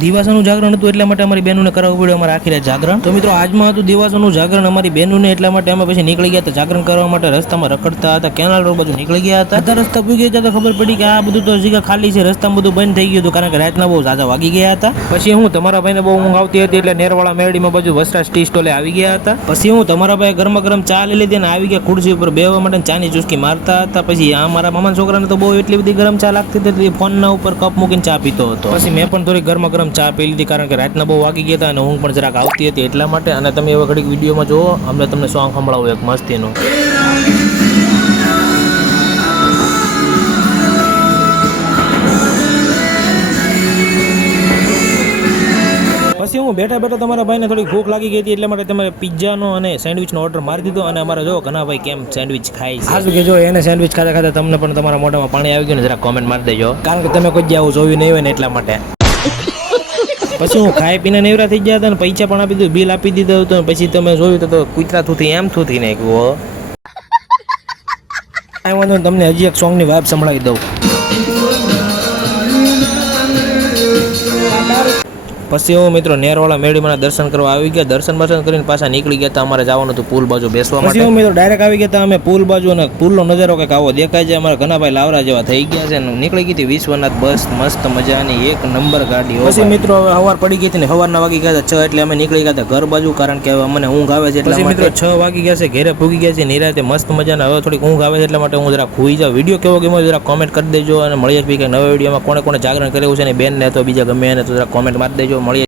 દિવાસાનું જાગરણ હતું એટલા માટે અમારી બહેનોને કરાવવું પડ્યું અમારે આખી રાત જાગરણ. તો મિત્રો આજમાં હતું દિવાસાનું જાગરણ અમારી બહેનોને, એટલા માટે અમે પછી નીકળી ગયા હતા જાગરણ કરવા માટે. રસ્તામાં રખડતા હતા, કેનાલ રોડ બધું નીકળી ગયા હતા. બધા રસ્તા પૂગી ગયા તો ખબર પડી કે આ બધું તો જગ્યા ખાલી છે, રસ્તામાં બધું બંધ થઈ ગયું હતું કારણ કે રાતના બહુ ઝાઝા વાગી ગયા હતા. પછી હું તમારા ભાઈને બહુ ઊંઘ આવતી હતી એટલે નેરવાળા મેરડીમાં બાજુ વસરાજ ટી સ્ટોલે આવી ગયા હતા. પછી હું તમારા ભાઈ ગરમા ગરમ ચા લઈ લીધી અને આવી ગયા ખુરશી ઉપર બેહવા માટે, ચાની ચુસ્કી મારતા હતા. પછી આ મારા મામાના છોકરાને તો બહુ એટલી બધી ગરમ ચા લાગતી હતી, ફોનના ઉપર કપ મૂકીને ચા પીતો હતો. પછી મેં પણ થોડી ગરમા ગરમ ચા પી લીધી કારણ કે રાતના બહુ વાગી ગયા હતા અને ઊંઘ પણ જરાક આવતી હતી એટલા માટે. અને તમે હવે ઘડીક વિડીયોમાં જુઓ, અમને તમને સોંગ સંભળાવું એક મસ્તીનું. પછી હું બેઠા બેઠા તમારા ભાઈને થોડી ભૂખ લાગી ગઈ હતી એટલા માટે તમે પિઝાનો અને સેન્ડવિચનો ઓર્ડર મારી દીધો. અને અમારે જો ઘણા ભાઈ કેમ સેન્ડવિચ ખાય છે, આ કે જો એને સેન્ડવિચ ખાતા ખાતા તમને પણ તમારા મોઢામાં પાણી આવી ગયું ને જરા કોમેન્ટ મારી દેજો, કારણ કે તમે કોઈ આવું જોયું નહીં હોય ને એટલા માટે. પછી હું ખાઈ પીને નેવરા થઈ ગયા હતા ને પૈસા પણ આપી દીધું, બિલ આપી દીધું હતું. પછી તમે જોયું તો કૂતરા થૂથી એમ થૂથી નાખ્યું. કાંઈ વાંધો તમને હજી એક સોંગની વાઇબ સંભળાવી દઉં. પછી હું મિત્રો નેરવાળા મેળીમાં દર્શન કરવા આવી ગયા. દર્શન કરીને પાછા નીકળી ગયા હતા. અમારે જવાનું હતું પુલ બાજુ બેસવા માટે. પછી હું મિત્રો ડાયરેક્ટ આવી ગયા હતા અમે પુલ બાજુ, અને પુલનો નજારો કંઈક આવો દેખાય છે. અમારા ઘણા ભાઈ લાવરા જેવા થઈ ગયા છે. નીકળી ગઈ હતી વિશ્વનાથ બસ, મસ્ત મજાની એક નંબર ગાડી. પછી મિત્રો હવે સવાર પડી ગઈ હતી ને સવારના વાગી ગયા હતા 6, એટલે અમે નીકળી ગયા હતા ઘર બાજુ, કારણ કે હવે અમને ઊંઘ આવે છે. એટલે મિત્રો 6 વાગી ગયા છે, ઘેરે પૂગી ગયા છે નિરાતે મસ્ત મજાના. હવે થોડીક ઊંઘ આવે છે એટલા માટે હું જરા ખુઈ જાઉં. વિડીયો કેવો ગમ્યો જરા કોમેન્ટ કરી દેજો, અને મળીએ જ કે નવા વિડીયોમાં કોને કોને જાગરણ કર્યું છે ને બેન ને તો બીજા ગમે એને તો જરા કોમેન્ટ મારી દેજો. મળીએ.